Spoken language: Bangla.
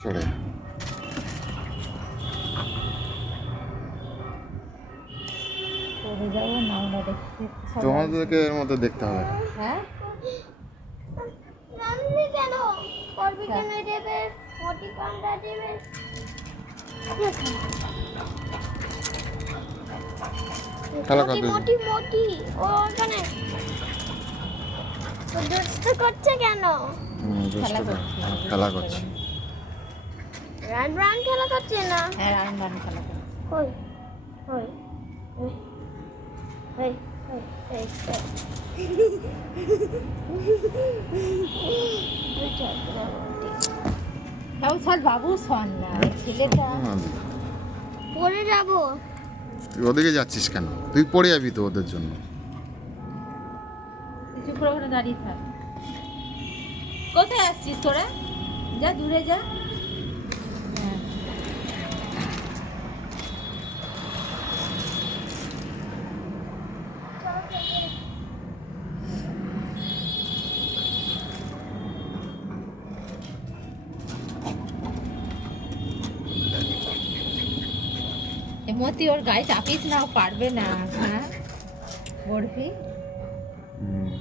চড়ে পড়ে যাবো না আমরা দেখতে তোমাদেরকে এর মধ্যে দেখতে হবে না। হ্যাঁ রান্নি কেন করবি কেন দেবে মোটি পান্ডা দেবে খেলা মোটি করতে মোটি মোটি ও ওখানে ও দুষ্ট করছে কেন খেলা দুষ্টু করছি। খেলা করছি। রান রান খেলা করছে না হ্যাঁ রান রান খেলা করছি। কই কই এই এই এই তাও সব বাবু শোন না ওই ছেলেটা পড়ে যাবো তুই ওদিকে যাচ্ছিস কেন? তুই পড়ে যাবি তো ওদের জন্য। কিছু করে ওখানে দাঁড়িয়ে থাক। কোথায় আসছিস তোরা? যা দূরে যা। হ্যাঁ মতি ওর গায়ে চাপিস না, ও পারবে না। হ্যাঁ বরফি হুম।